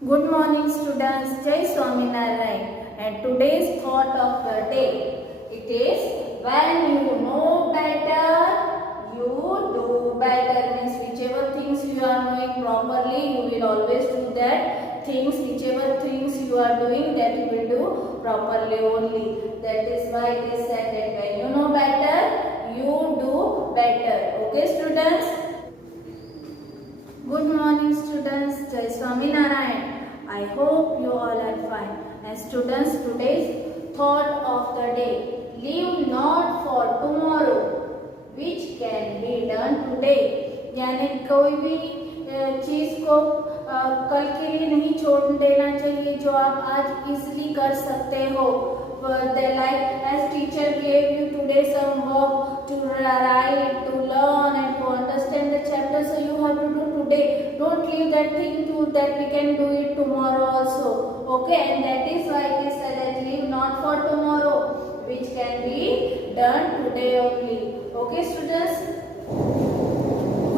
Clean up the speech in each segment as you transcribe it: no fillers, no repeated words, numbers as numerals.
Good morning students, Jai Swaminarayan, and today's thought of the day, it is when you know better, you do better. Means whichever things you are knowing properly, you will always do that things, whichever things you are doing, that you will do properly only. That is why it is said that when you know better, you do better. Okay students? Good morning students, Jai Swaminarayan. I hope you all are fine. And students, today's thought of the day, live not for tomorrow, which can be done today. यानी कोई भी चीज को कल के लिए नहीं छोड़ देना चाहिए जो आप आज इजीली कर सकते हो. Like as teacher gave you today some work to write, to learn and to understand the chapter, so you have to do today. Don't leave that thing to that we can do it tomorrow also. Okay, and that is why it is said that live not for tomorrow, which can be done today only. Okay students?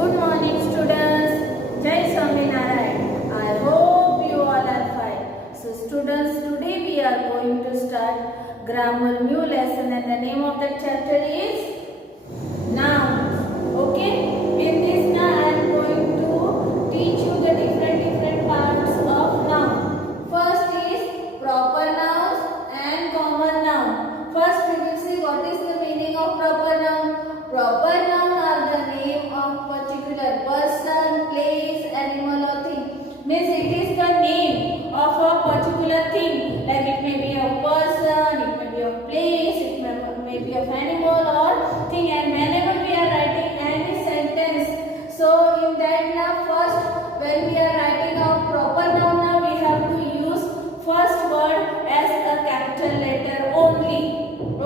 Good morning students. Jai Swaminarayan. I hope you all are fine. So students, today we are going to start grammar new lesson, and the name of that chapter is nouns. Okay, in this now I am going to teach you the different parts of noun. First is proper nouns and common noun. First we will see what is the meaning of proper noun. Proper noun are the name of particular person, place, animal or thing. Means it is the name of a particular thing. Like it may be a person, it may be a place, it may be of animal or thing. And whenever we are writing any sentence, so in that now first when we are writing a proper noun, now we have to use first word as a capital letter only.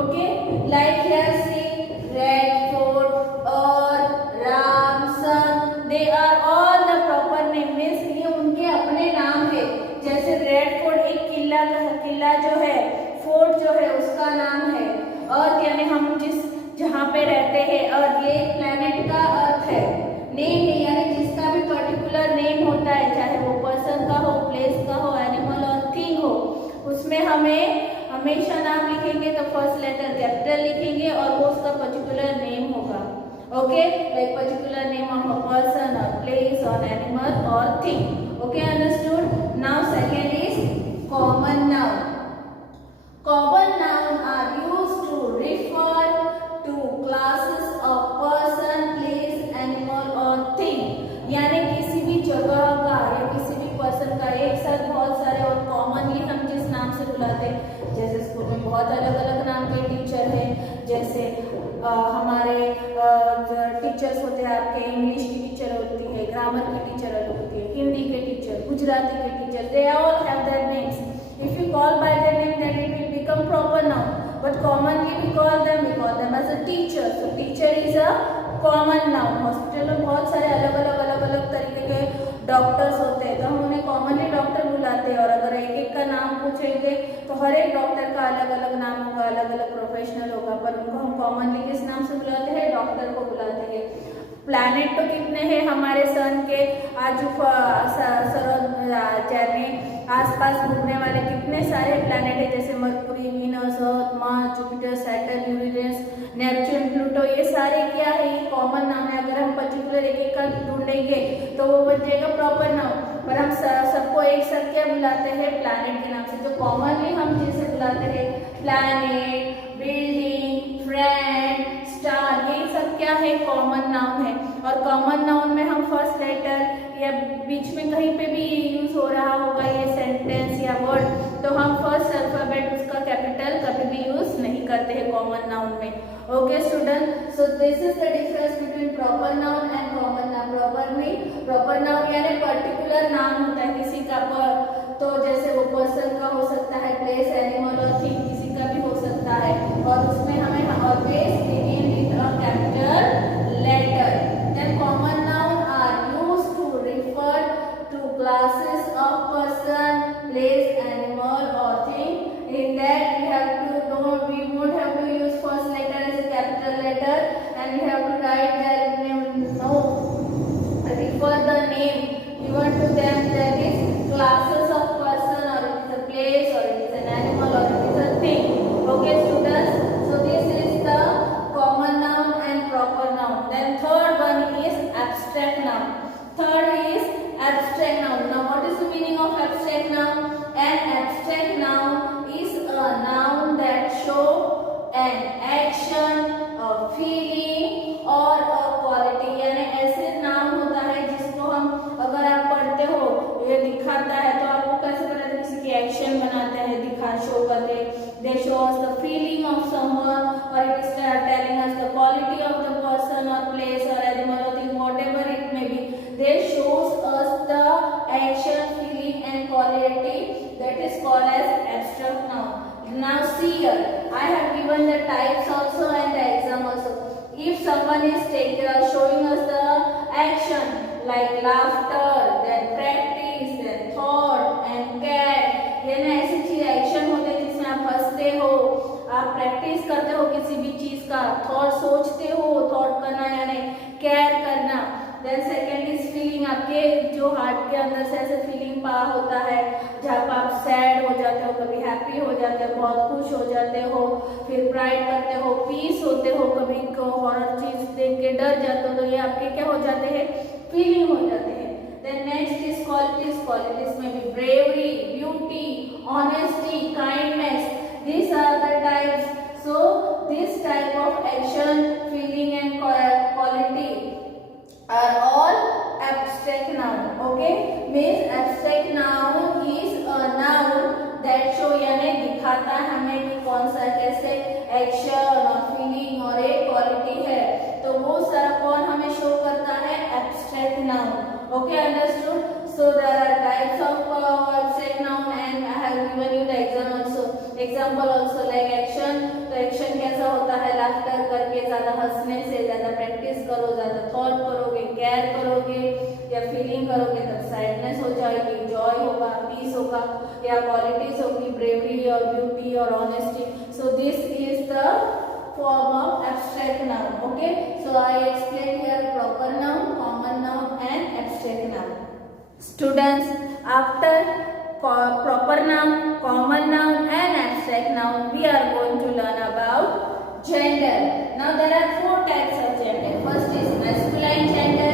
Okay, like here see red, fort, Ram, sun, they are all the proper name. Means ये उनके अपने नाम है. जैसे red fort एक किला जो है, फोर्ट जो है उसका नाम है. अर्थ यानी हम जहाँ पे रहते हैं, और ये प्लेनेट का अर्थ है. नेम है यानी जिसका भी पर्टिकुलर नेम होता है, चाहे वो पर्सन का हो, प्लेस का हो, एनिमल और थिंग हो, उसमें हमें हमेशा नाम लिखेंगे तो फर्स्ट लेटर कैपिटल लिखेंगे और वो उसका पर्टिकुलर नेम होगा. Okay, like particular name of a person or place or animal or thing. Okay, understood? Now second is common noun. Common noun are used to refer to classes of person, place, animal or thing. यानी किसी भी जगह का या किसी भी पर्सन का एक साथ बहुत सारे, और कॉमनली हम जिस नाम से बुलाते हैं, जैसे स्कूल में बहुत अलग अलग नाम के टीचर हैं. जैसे हमारे टीचर्स होते हैं, आपके इंग्लिश की टीचर होती है, ग्रामर की टीचर होती है, हिंदी के टीचर, गुजराती के teacher, they all have their names. If you call by their name then it will become proper noun, but commonly we call them as a teacher. So teacher is a common noun. Hospital में बहुत सारे अलग अलग तरीके के डॉक्टर्स होते हैं, तो हम उन्हें कॉमनली डॉक्टर बुलाते हैं. और अगर एक एक का नाम पूछेंगे तो हर एक डॉक्टर का अलग अलग नाम होगा, अलग अलग प्रोफेशनल होगा, पर उनको हम कॉमनली किस नाम से बुलाते हैं? डॉक्टर को बुलाते हैं. प्लैनेट तो कितने हैं हमारे सन के आजू आसपास घूमने वाले कितने सारे प्लैनेट है, जैसे Mercury, Venus, Earth, Mars, Jupiter, Saturn, Uranus, Neptune, Pluto. ये सारे क्या है? ये कॉमन नाम है. अगर हम पर्टिकुलर एक एक का ढूंढेंगे तो वो बन जाएगा प्रॉपर नाउन, पर हम सबको एक साथ क्या बुलाते हैं? प्लैनेट के नाम से. तो कॉमनली हम जिसे बुलाते हैं प्लैनेट, बिल्डिंग, फ्रेंड, स्टार, ये सब क्या है? कॉमन नाउन है. और कॉमन नाउन में हम फर्स्ट लेटर या बीच में कहीं पे भी यूज हो रहा होगा ये सेंटेंस या वर्ड, तो हम फर्स्ट अल्फाबेट उसका कैपिटल कभी भी यूज नहीं करते हैं कॉमन नाउन में. Okay student, so this is the difference between proper noun and common noun. Proper noun यानी पर्टिकुलर नाम होता है किसी का, तो जैसे वो पर्सन का हो सकता है, प्लेस, एनिमल और थिंग किसी का भी हो सकता है, और उसमें हमें always begin with a capital letter. Then common noun are used to refer to classes of person, place, animal or thing. In that we won't have to use first letter as a capital letter, and we have to write their name, refer the name given to them, that is classes someone is showing us the action like laughter, then practice, then thought and care, ये ना ऐसी चीज एक्शन होते हैं जिसमें आप हंसते हो, आप प्रैक्टिस करते हो किसी भी चीज का, थॉट सोचते हो, थॉट करना यानी केयर करना। देन सेकेंड इज फीलिंग, आपके जो हार्ट के अंदर से ऐसे फीलिंग पार होता है जहाँ पर आप सैड हो जाते हो, कभी हैप्पी हो जाते हो, बहुत खुश हो जाते हो, फिर प्राइड करते हो, पीस होते हो, कभी हॉरर चीज देख के डर जाते हो, तो ये आपके क्या हो जाते हैं, फीलिंग हो जाते हैं। Then next is qualities, qualities में भी bravery, beauty, honesty, kindness, these are the types. So this type of action, feeling and quality are all abstract noun. Okay, means abstract noun is a noun that show यानी दिखाता है हमें कि कौन सा कैसे एक्शन और फीलिंग और एक क्वालिटी है, तो वो सारा कौन हमें शो करता है, abstract noun. Okay, understood? So there are types of abstract noun and I have given you the example also like action। तो एक्शन कैसा होता है, लाफ्टर करके, ज्यादा हंसने से, ज्यादा प्रैक्टिस करो, ज्यादा थॉट करोगे, केयर करोगे या फीलिंग करोगे तब सैडनेस हो जाएगी, जॉय होगा, पीस होगा, या क्वालिटीज होगी ब्रेवरी और ब्यूटी और honesty. So this is the form of abstract noun. Okay, so I explain here proper noun, common noun and abstract noun. Students, after proper noun, common noun and abstract noun, we are going to learn about gender. Now there are four types of gender. First is masculine gender,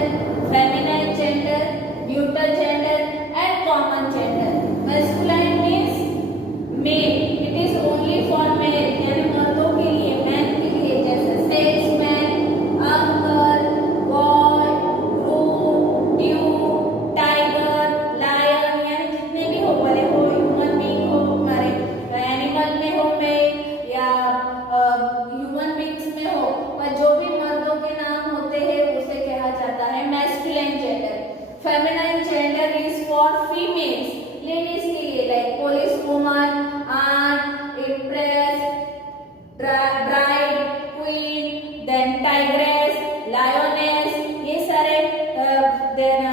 feminine gender, neuter gender and common gender. Masculine means male, it is only for male, यानी मर्दों के लिए, मैन के लिए, जैसे salesman, uncle, boy, groom, duke, tiger, lion, यानी जितने भी हो, बड़े हो, ह्यूमन बीइंग हो, हमारे एनिमल में हो मेल या ह्यूमन बीइंग्स में हो, पर जो भी मर्दों के नाम होते हैं उसे कहा जाता है masculine gender. Feminine gender is for females, ladies के लिए, like police woman, aunt, empress, bride, queen, then tigress, lioness, ये सारे then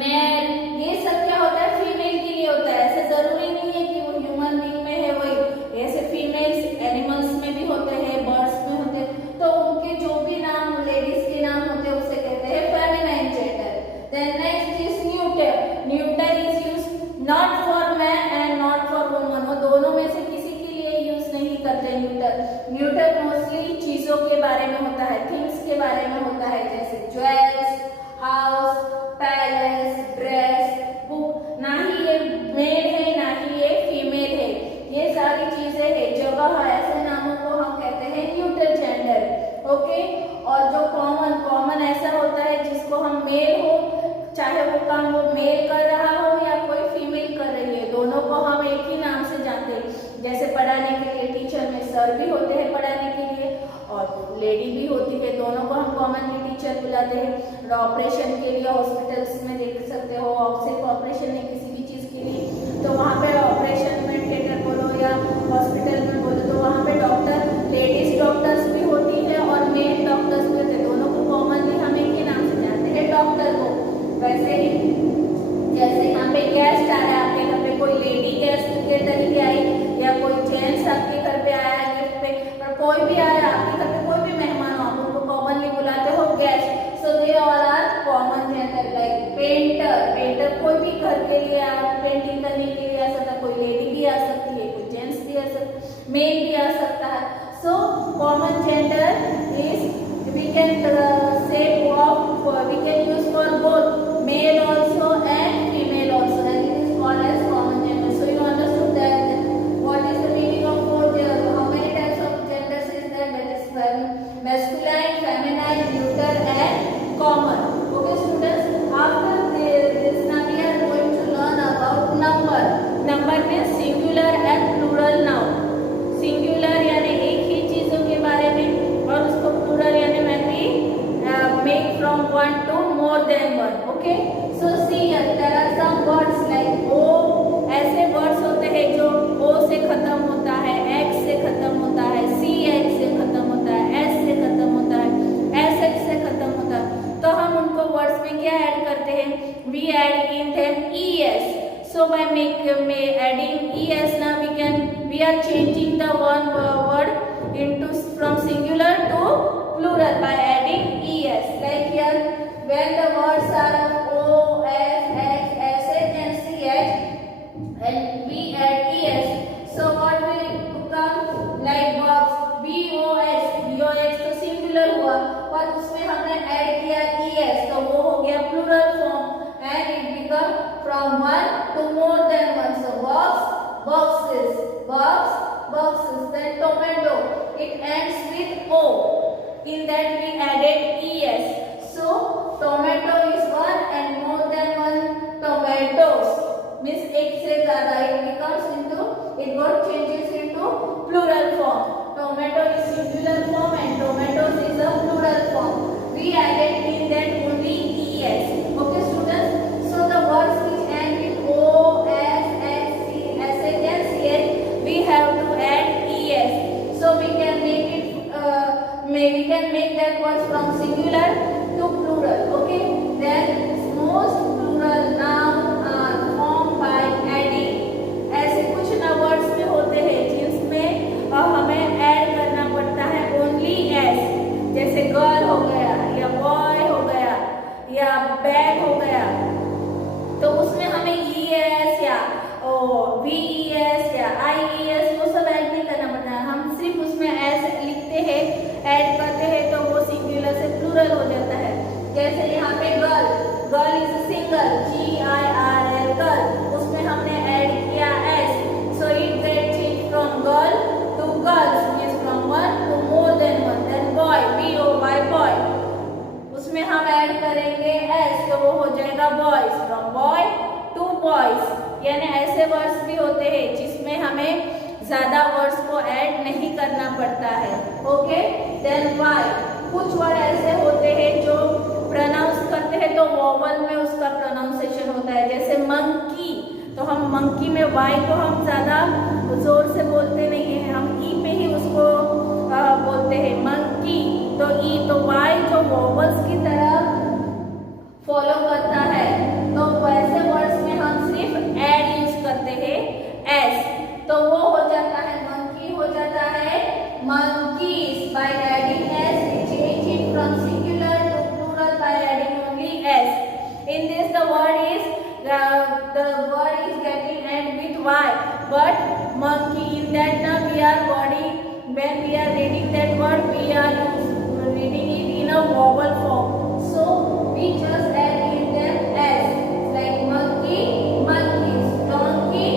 male, ये सब क्या होता है, फीमेल के लिए होता है। ऐसे जरूरी नहीं है कि वो ह्यूमन बीइंग में है वही, ऐसे फीमेल्स एनिमल्स में भी होते हैं, बर्ड्स में होते हैं, तो उनके जो भी नाम लेडीज के नाम होते हैं उसे कहते हैं feminine gender. Then next is neuter. Neuter is used not for man and not for woman, वो दोनों में से किसी के लिए यूज नहीं करते न्यूटर। न्यूटर मोस्टली चीजों के बारे में होता है, थिंग्स के बारे में होता है, जैसे jewels, house, palace, dress, book. ना ही ये मेल है ना ही ये फीमेल है, ये सारी चीजें है, जगह है, ऐसे नामों को हम कहते हैं न्यूटर जेंडर। ओके, और जो कॉमन ऐसा होता है जिसको हम मेल हो, चाहे वो काम वो मेल कर रहा हो या कोई फीमेल कर रही है, दोनों को हम एक ही नाम से जानते हैं। जैसे पढ़ाने के लिए टीचर में सर भी होते हैं पढ़ाने के लिए और लेडी भी होती है, दोनों को हम कॉमनली टीचर बुलाते हैं। ऑपरेशन के लिए हॉस्पिटल्स में देख सकते हो, सिर्फ ऑपरेशन नहीं किसी भी चीज के लिए, तो वहाँ पे ऑपरेशन में थिएटर बोलो या हॉस्पिटल में बोलो, तो वहाँ पे डॉक्टर, लेडीज डॉक्टर्स भी होती है और मेल डॉक्टर्स भी होते हैं, दोनों को कॉमनली हम एक ही नाम से जानते हैं, डॉक्टर को। वैसे ही जैसे यहाँ पे गेस्ट आ रहा है आपके घर पे, कोई लेडी गेस्ट के तरीके आई या कोई जेंट्स आपके घर पे आया गिफ्ट पे, और कोई भी आया आपके घर पे, कोई भी मेहमान हो, आप उनको कॉमनली बुलाते हो guest. So they all are common gender. Like painter कोई भी घर के लिए पेंटिंग करने के लिए आ सकता है, कोई लेडी भी आ सकती है, कोई जेंट्स भी आ सकता है, मेल भी आ सकता है। So common gender is we can say we can use for both male also and female also, and it is called as common gender. So you understood that what is the meaning of both? How many types of genders is there? That is masculine, feminine, neuter and common. Okay students, after this now we are going to learn about number. Number means singular and plural noun. Singular यानी एक ही चीजों के बारे में, और उसको plural यानी make from one to more than one. Okay, so see here there are some words like o, ऐसे words होते हैं जो o से खत्म होता है, x से खत्म होता है, c x से खत्म होता है, s से खत्म होता है, So by adding es now we are changing the one word into from singular to plural by adding es. Like here, when the words are of o, f, x, sh and ch and we add es, so what will it become? Like box, box तो singular हुआ, पर उसमें हमने add किया es तो वो हो गया plural form and it become from one to more than one. So box, boxes, boxes. Then tomato, it ends with o. In that we added es. So tomato is one and more than one tomatoes. Means एक से ज़्यादा it got changes into plural form. Tomato is singular form and tomatoes is a plural form. We added in that only es. Okay, students. So the words which end with o, s, x, c, sh and ch, we have to add es. So we can make that words from singular to plural. Okay. Then most plural noun are formed by adding. ऐसे कुछ ना वर्ड्स में होते हैं जिसमें हमें ऐड करना पड़ता है ओनली एस. जैसे गर्ल हो गया या बॉय हो गया या बैग हो गया, तो उसमें हमें es या ves या ies वो सब ऐड नहीं करना पड़ता है. हम सिर्फ उसमें एस लिखते हैं, ऐड करते हैं तो वो सिंगुलर से प्लूरल हो जाता है. जैसे यहाँ पे girl is single GIRL girl, उसमें हमने ऐड किया S, so it get change from girl to girls, means from one to more than one. Then boy BOY boy, उसमें हम ऐड करेंगे एस तो वो हो जाएगा boys, from boy to boys. यानी ऐसे वर्ड्स भी होते हैं जिसमें हमें ज्यादा वर्ड्स को ऐड नहीं करना पड़ता है. ओके. देन वाई, कुछ वर्ड ऐसे होते हैं जो प्रोनाउंस करते हैं तो वोवल में उसका प्रोनाउंसिएशन होता है. जैसे मंकी, तो हम मंकी में वाई को हम ज्यादा जोर से बोलते नहीं है, हम ई पे ही उसको बोलते हैं मंकी. तो ई तो वाई जो वोवल्स की तरह फॉलो करता है, तो वैसे वर्ड्स में हम सिर्फ एड यूज करते हैं एस, तो वो हो जाता है मंकी हो जाता है monkeys. By adding s we change it from singular to plural by adding only s. In this the word is getting end with y, but monkey, in that now when we are reading that word we are reading it in a vowel form, so we just add in them s. Like monkey, monkeys, donkey,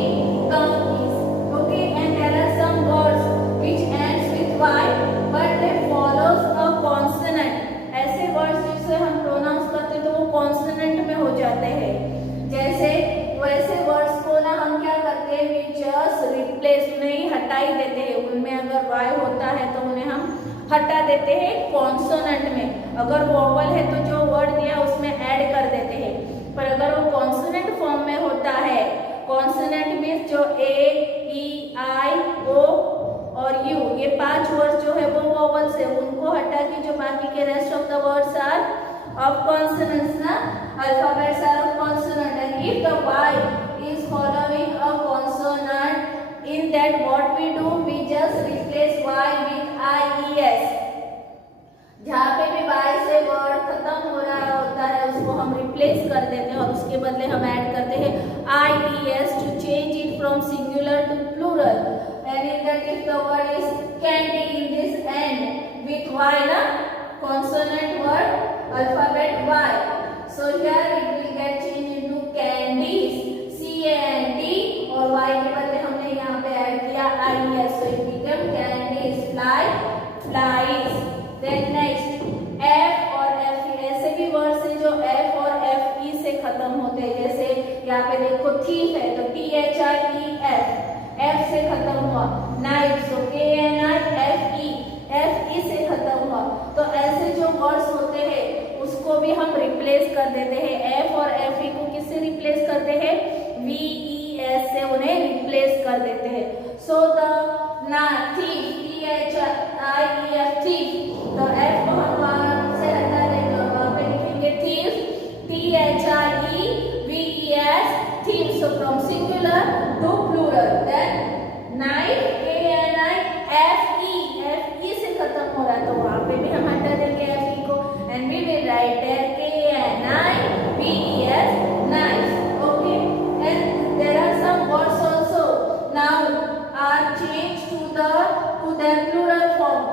donkeys. Okay. And there are some words which ends with y but they follows a consonant. ऐसे वर्ड्स जिसे हम प्रोनाउंस करते तो वो कॉन्सोनेंट में हो जाते हैं. जैसे वैसे वर्ड्स को ना हम क्या करते हैं, वी जस्ट रिप्लेस, नहीं हटा ही देते हैं. उनमें अगर y होता है तो उन्हें हम हटा देते हैं कॉन्सोनेंट में. अगर वोवल है तो जो वर्ड दिया उसमें ऐड कर देते हैं. पर अगर वो कॉन्सोनेंट फॉर्म में होता है, कॉन्सोनेंट मीन्स जो A, E, I, O और U, ये 5 वर्ड्स जो है वो वोवल्स है, उनको हटा के जो बाकी के rest of the words are of consonants ना, alphabets are of consonant. And if the y is following a consonant, in that what we do, we just replace y with ies. जहाँ पे भी y से वर्ड खत्म हो रहा होता है उसको हम रिप्लेस कर देते हैं और उसके बदले हम ऐड करते हैं ies to change it from singular to plural. And in that if the word is candy, in this end with y na, consonant word alphabet y, so here it will get changed into candies, CAND, और y के बदले हमने यहाँ पे ऐड किया ies, so it became candies, flies. Then next f और f, ऐसे भी वर्ड्स हैं जो f और fe से खत्म होते हैं. जैसे यहाँ पे देखो thief है तो THIEF, f से खत्म हुआ. knife, so KNIFE, FE से खत्म हुआ. तो ऐसे जो वर्ड्स होते हैं उसको भी हम रिप्लेस कर देते हैं. f और fe को किससे रिप्लेस करते हैं, VES से उन्हें रिप्लेस कर देते हैं. So the thief, THIEF, thief, तो f को हम वहां से हटा देंगे और वहां पे लिखेंगे thief, THIEVES, thief. So from होगा तो वहाँ पे भी हम हटा देंगे एफ ई को and we will write there KNIVES knife. Okay, and there are some words also now are changed to their plural form.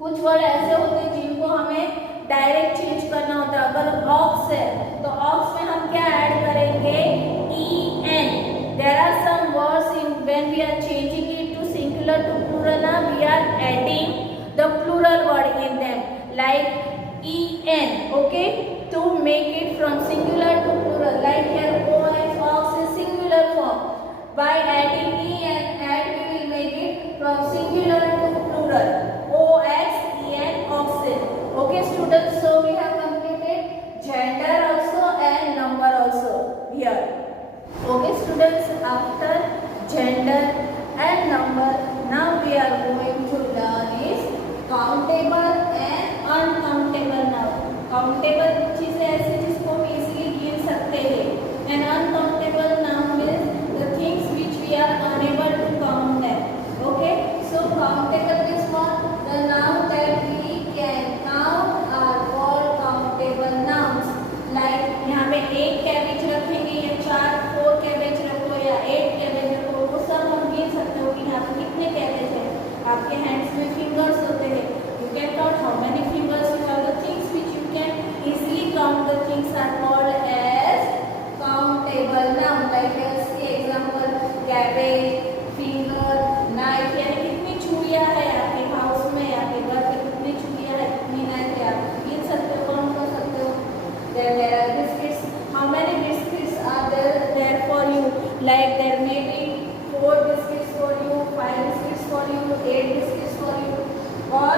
कुछ वर्ड ऐसे होते हैं जिनको हमें डायरेक्ट चेंज करना होता है. अगर ऑक्स है तो ऑक्स में हम क्या ऐड करेंगे EN. There are some words in when we are changing it to singular to plural, we are adding the plural word in them like EN. Okay, to make it from singular to plural, like here OX ox is singular form. By adding EN and we will make it from singular to plural. OX EN oxen. Okay students, so we have completed gender also and number also here. Okay students, after gender and number, now we are going to learn is countable and uncountable noun. Countable चीजें ऐसी जिसको हम easily गिन सकते हैं and uncountable noun means the things which we are unable to count them. Okay, so countable means what? The noun that we can count are called countable nouns. Like यहाँ पे 1 cabbage रखेंगे या 4 cabbage रखो या 8 cabbage रखो, वो सब हम गिन सकते हो कि यहाँ पे कितने cabbage है. आपके hands में fingers होते हैं. You can count how many fingers you have. The things which you can easily count, the things are called as countable noun. Like here's the example: cabbage, finger, knife. यानी कितनी छुरियां है आपके हाउस में, आपके घर पे कितनी छुरियां है, कितनी नाइफ है, आप गिन सकते हो, काउंट कर सकते हो. Then there are biscuits. How many biscuits are there for you? Like there may be 4 biscuits for you, 5 biscuits for you, 8 biscuits for you. Or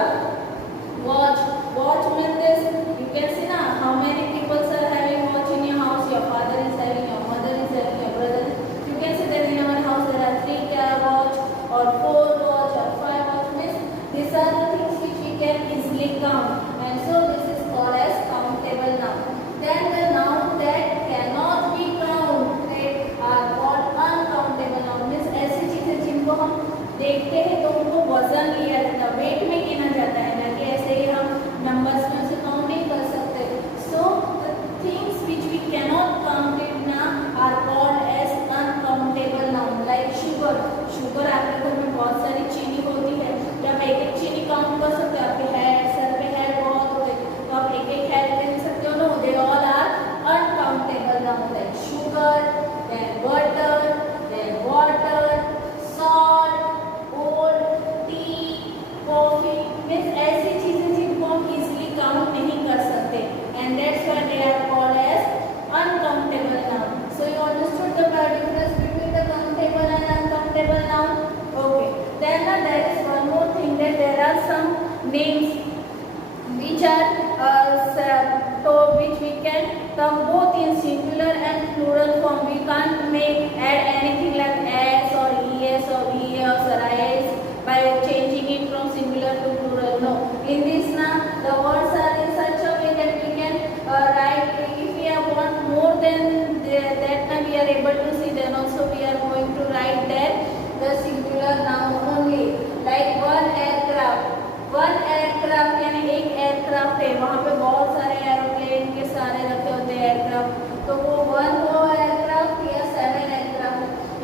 watch means this. You can see now how many people are having watch in your house. Your father is having, your mother is having, your brother. You can see that in our house there are 3 watch or 4 watch or 5 watch. Means these are the things which we can easily count, and so this is called as countable noun. Then the noun that cannot be counted are called uncountable noun. Means ऐसी चीजें जिनको हम देखते हैं तो उनको वजन लिया जाता है, वेट में गिना जाता है, ना कि ऐसे ही हम नंबर्स में उसे काउंट नहीं कर सकते. So the things which we cannot count it now are called as uncountable noun. Like sugar. Sugar आपके घर में बहुत सारी चीनी होती है, तो आप एक चीनी काउंट कर सकते हो. आपके हेड, सर पे हेड बहुत होते हैं तो आप एक हेड कह सकते हो. No, they all are uncountable noun. Like sugar, then butter, then water, salt, old, tea, coffee. Means ऐसी चीजें जिनको हम easily count नहीं कर सकते, and that's why they are called as uncountable noun. So you understood the difference between the countable and uncountable noun. Okay. Then there is one more thing, that there are some names which are which we can come both in singular and plural form. We can't add anything like s or es or es or is by changing it from singular to plural. No. In this now the words are in such a way that we can write, if we want more than that now we are able to see, then also we are going to write there the singular noun only. Like one aircraft. One aircraft यानी एक एयरक्राफ्ट है, वहाँ पे बहुत सारे एरोप्लेन के सारे रखे होते हैं एयरक्राफ्ट, तो वो वन हो एयरक्राफ्ट या 7 aircraft.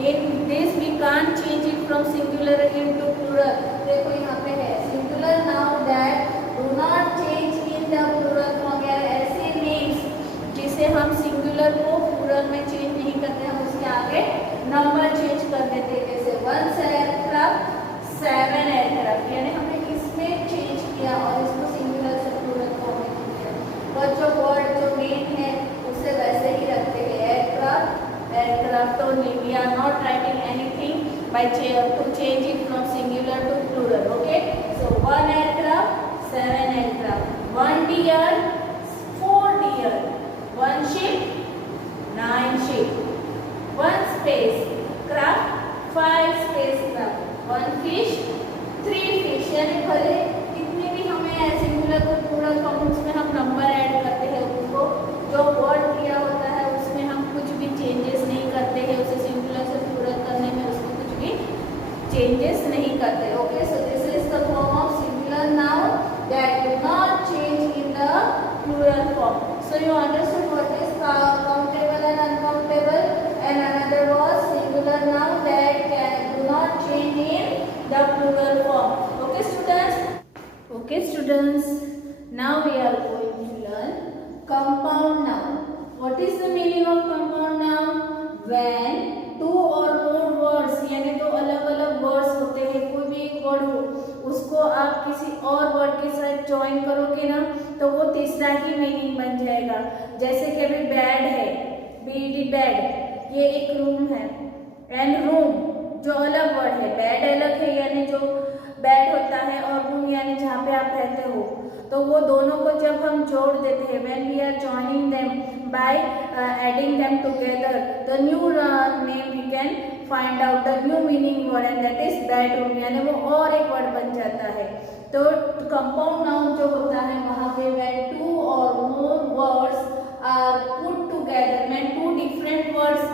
In this we can't change it from singular into plural. देखो यहाँ पे है singular noun that do not change in the plural form. यार ऐसे नेम्स जिसे हम सिंगुलर को प्लूरल में चेंज नहीं करते, हम उसके आगे नंबर चेंज कर देते. जैसे 1 एयरक्राफ्ट 7 एयरक्राफ्ट, यानी हमने इसमें चेंज किया और इसको सिंगुलर से प्लूरल फॉर्म में किया. और जो वर्ड जो मेन है उसे वैसे ही रखते हैं, aircraft only. We are not writing anything by to change it from singular to plural. Okay, so 1 aircraft 7 aircraft, 1 deer 4 deer, 1 ship 9 ship, 1 spacecraft 5 spacecraft, 1 fish 3 fish. यानी भले कितने भी हमें सिंगुलर को प्लूरल फॉर्म उसमें हम नंबर ऐड करते हैं, उसको जो वर्ड दिया होता है उसमें हम कुछ भी चेंजेस नहीं करते हैं, उसे सिंगुलर से प्लूरल करने में उसको कुछ भी चेंजेस नहीं करते. Okay, so this is the form of singular noun that do not change in the plural form. So you understood what is countable and uncountable, and another was singular noun that do not change in the plural form. Okay students? Okay students, now we are going to learn compound noun. What is the meaning of compound noun? When two or more words, यानी दो अलग अलग वर्ड्स होते हैं, कोई भी एक वर्ड हो उसको आप किसी और वर्ड के साथ ज्वाइन करोगे ना तो वो तीसरा ही मीनिंग बन जाएगा. जैसे कि अभी बैड है, बीडी बैड, ये एक रूम है, एंड रूम जो अलग वर्ड है, बैड अलग है यानी जो बैड होता है, और रूम यानी जहाँ पे आप रहते हो, तो वो दोनों को जब हम जोड़ देते हैं, when we are joining them by adding them together, the new name we can find out the new meaning word, and that is bedroom, यानी वो और एक वर्ड बन जाता है. तो compound noun जो होता है वहाँ पे when two or more words are put together, when two different words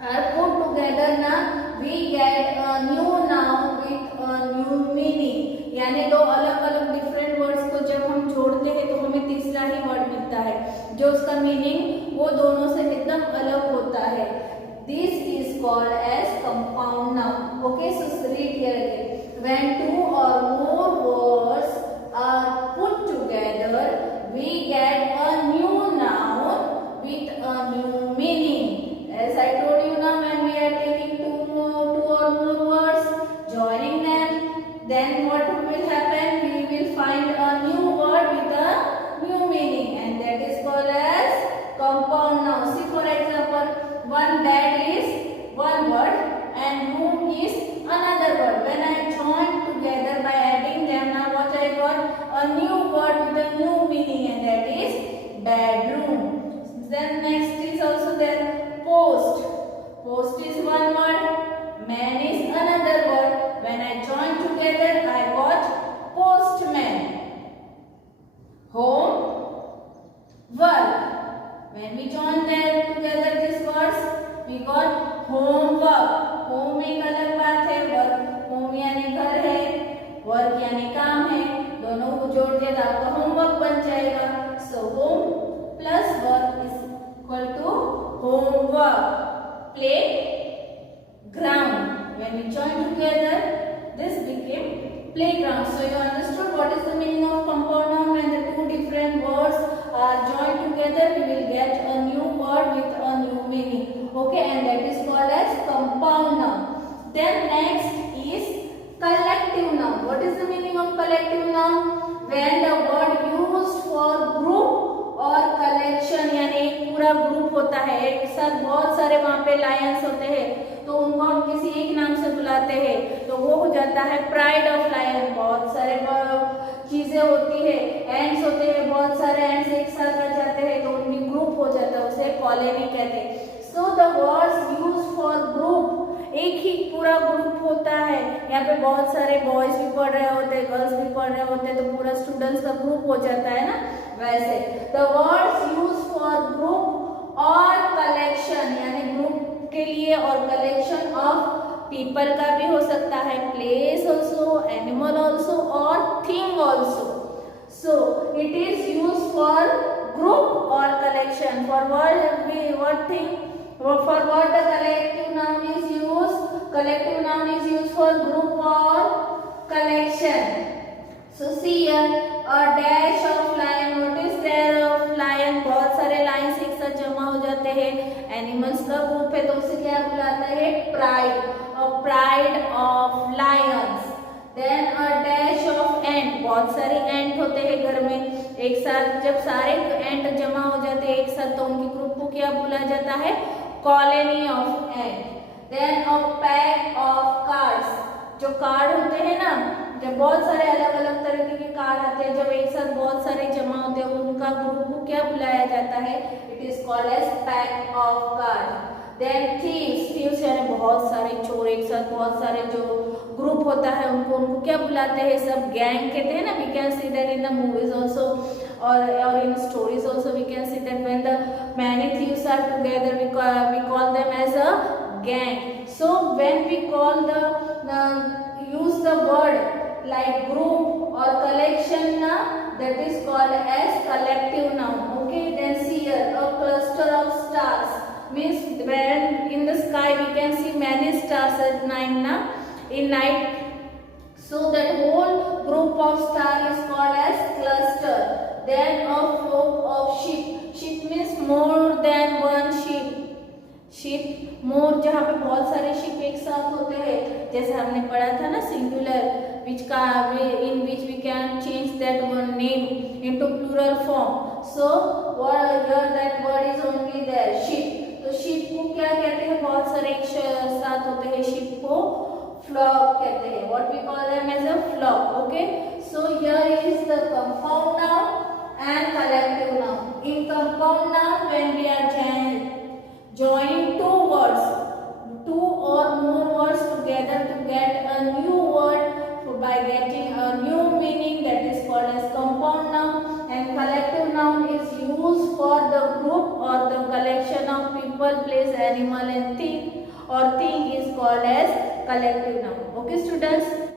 are put together ना, we get a new noun with a new meaning. यानी दो अलग अलग डिफरेंट वर्ड्स को जब हम जोड़ते हैं तो हमें तीसरा ही वर्ड मिलता है जो उसका मीनिंग वो दोनों से एकदम अलग होता है. This is called as compound noun. Okay, so read here again. When two or more words are put together we get a new noun with a new meaning. As I told you now, when we are taking two or more words, joining them, then what will happen? We will find a new word with a new meaning, and that is called as compound noun. See, for example, one bed is one word and room is another word. When I join together by adding them, now what I got? A new word with a new meaning, and that is bedroom. Then next is also there. Post. Post is one word, man is another word. When I join together, I got postman. Home, work. When we join them together these words, we got homework. Home एक अलग बात है, work home यानी घर है, work यानी काम है, दोनों को जोड़ दिया तो आपका homework बन जाएगा. So home plus work is equal to homework. Playground. When we join together, this became playground. So you understood what is the meaning of compound noun. When the two different words are joined together, we will get a new word with a new meaning. Okay, and that is called as compound noun. Then next is collective noun. What is the meaning of collective noun? When the word used for group और कलेक्शन यानी एक पूरा ग्रुप होता है, एक साथ बहुत सारे वहाँ पे लायंस होते हैं तो उनको हम किसी एक नाम से बुलाते हैं तो वो हो जाता है प्राइड ऑफ लायन. बहुत सारे चीजें होती है, एंड्स होते हैं, बहुत सारे एंड्स एक साथ आ जाते हैं तो उनकी ग्रुप हो जाता है, उसे कॉलोनी कहते हैं. So the words used for group, एक ही पूरा ग्रुप होता है. यहाँ पे बहुत सारे बॉयज भी पढ़ रहे होते हैं, गर्ल्स भी पढ़ रहे होते हैं तो पूरा स्टूडेंट्स का ग्रुप हो जाता है ना. वैसे the words use for group और कलेक्शन यानी ग्रुप के लिए और कलेक्शन ऑफ पीपल का भी हो सकता है, प्लेस ऑल्सो, एनिमल ऑल्सो और thing also. So it is use for group और collection. For what thing? For what the collective noun is used? Collective noun is used for group or collection. So see here, a dash of lion. What is there of lion? बहुत सारे lions एक साथ जमा हो जाते हैं. Animals का group है तो उसे क्या बुलाता है? Pride. A pride of lions. Then a dash of ant. बहुत सारे ant होते हैं घर में, एक साथ जब सारे ant जमा हो जाते हैं एक साथ तो उनकी ग्रुप को क्या बोला जाता है? Colony of ant. Then a pack of cards. जो कार्ड होते हैं ना, जब बहुत सारे अलग अलग तरीके के कार्ड आते हैं, जब एक साथ बहुत सारे जमा होते हैं उनका ग्रुप को क्या बुलाया जाता है? It is called as pack of card. Then thieves. Thieves यानी बहुत सारे चोर, एक साथ बहुत सारे जो ग्रुप होता है उनको क्या बुलाते हैं? सब गैंग कहते हैं ना. We can see that in the movies also और in stories also we can see that when the many thieves are together we call them as a gang. So when we call use the word like group or collection that is called as collective noun. Okay, then see here, a cluster of stars means when in the sky we can see many stars at night. So that whole group of star is called as cluster. Then a flock of sheep. Sheep means more than one sheep. Ship more, जहाँ पे बहुत सारे शिप एक साथ होते हैं, जैसे हमने पढ़ा था ना singular, which in which we can change that one name into plural form. So here that word is only there, sheep. तो sheep को क्या कहते हैं, बहुत सारे एक साथ होते हैं, sheep को flock कहते हैं. What we call them as a flock. Okay, so here is the compound noun and collective noun. In compound noun, when we are joining two words, two or more words together to get a new word by getting a new meaning, that is called as compound noun. And collective noun is used for the group or the collection of people, place, animal and thing is called as collective noun. Okay students.